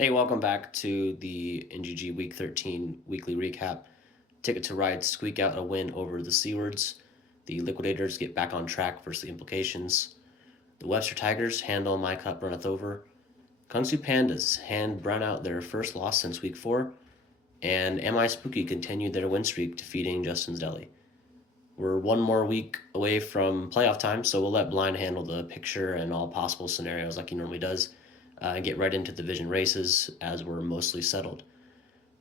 Hey, welcome back to the NGG Week 13 weekly recap. Ticket to Ride squeak out a win over the Seawards. The Liquidators get back on track versus the Implications. The Webster Tigers handle My Cup runneth over. Kungsu Pandas hand Brown out their first loss since Week 4. And Am I Spooky continued their win streak, defeating Justin's Deli. We're one more week away from playoff time, so we'll let Blind handle the picture and all possible scenarios like he normally does, and get right into division races as we're mostly settled.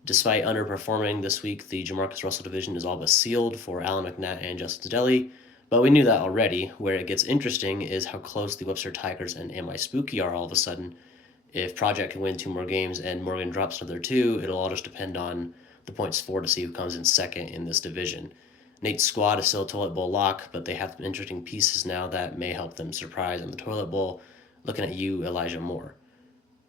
Despite underperforming this week, the Jamarcus Russell division is all but sealed for Alan McNatt and Justin Deli, but we knew that already. Where it gets interesting is how close the Webster Tigers and Am I Spooky are all of a sudden. If Project can win two more games and Morgan drops another two, it'll all just depend on the points for to see who comes in second in this division. Nate's squad is still a toilet bowl lock, but they have some interesting pieces now that may help them surprise in the toilet bowl. Looking at you, Elijah Moore.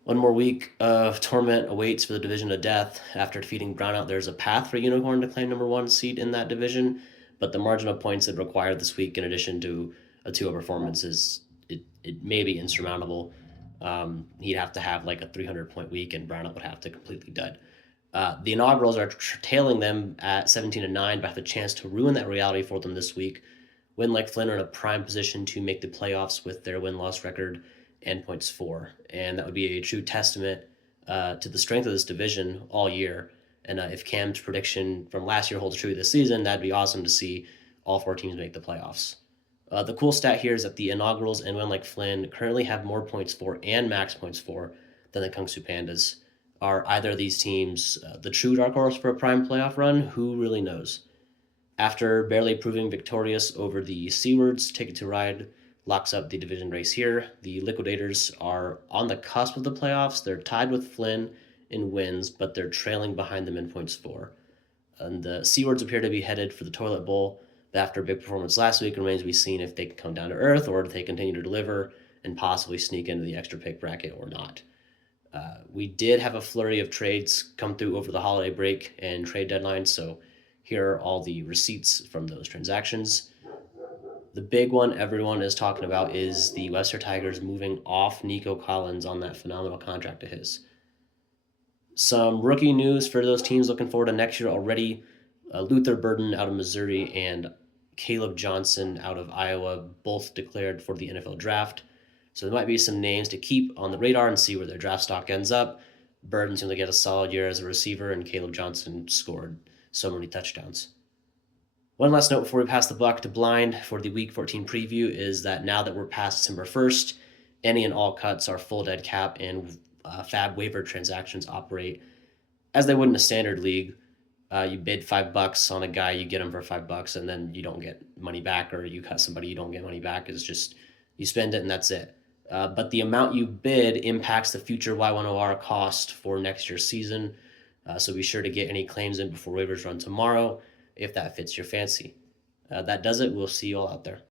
One more week of torment awaits for the division of death. After defeating Brownout, there's a path for Unicorn to claim number one seed in that division, but the margin of points it required this week, in addition to a 2-0 performance, it may be insurmountable. He'd have to have like a 300-point week, and Brownout would have to completely dud. The inaugurals are tailing them at 17-9, but have a chance to ruin that reality for them this week. Win like Flynn are in a prime position to make the playoffs with their win-loss record and points for, and that would be a true testament to the strength of this division all year. And if Cam's prediction from last year holds true this season, that'd be awesome to see all four teams make the playoffs. The cool stat here is that the inaugurals and Win Like Flynn currently have more points for and max points for than the Kungsu Pandas. Are either of these teams the true dark horse for a prime playoff run? Who really knows? After barely proving victorious over the Seawards, Ticket to Ride locks up the division race here. The Liquidators are on the cusp of the playoffs. They're tied with Flynn in wins, but they're trailing behind them in points for. And the Seawards appear to be headed for the toilet bowl. But after a big performance last week, it remains to be seen if they can come down to earth or if they continue to deliver and possibly sneak into the extra pick bracket or not. We did have a flurry of trades come through over the holiday break and trade deadline, so here are all the receipts from those transactions. The big one everyone is talking about is the Webster Tigers moving off Nico Collins on that phenomenal contract of his. Some rookie news for those teams looking forward to next year already. Luther Burden out of Missouri and Caleb Johnson out of Iowa both declared for the NFL draft. So there might be some names to keep on the radar and see where their draft stock ends up. Burden seemed to get a solid year as a receiver, and Caleb Johnson scored so many touchdowns. One last note before we pass the buck to Blind for the Week 14 preview is that now that we're past December 1st, any and all cuts are full dead cap, and fab waiver transactions operate as they would in a standard league. You bid $5 on a guy, you get him for $5, and then you don't get money back, or you cut somebody, you don't get money back. It's just you spend it and that's it. But the amount you bid impacts the future Y1OR cost for next year's season. So be sure to get any claims in before waivers run tomorrow if that fits your fancy. That does it. We'll see you all out there.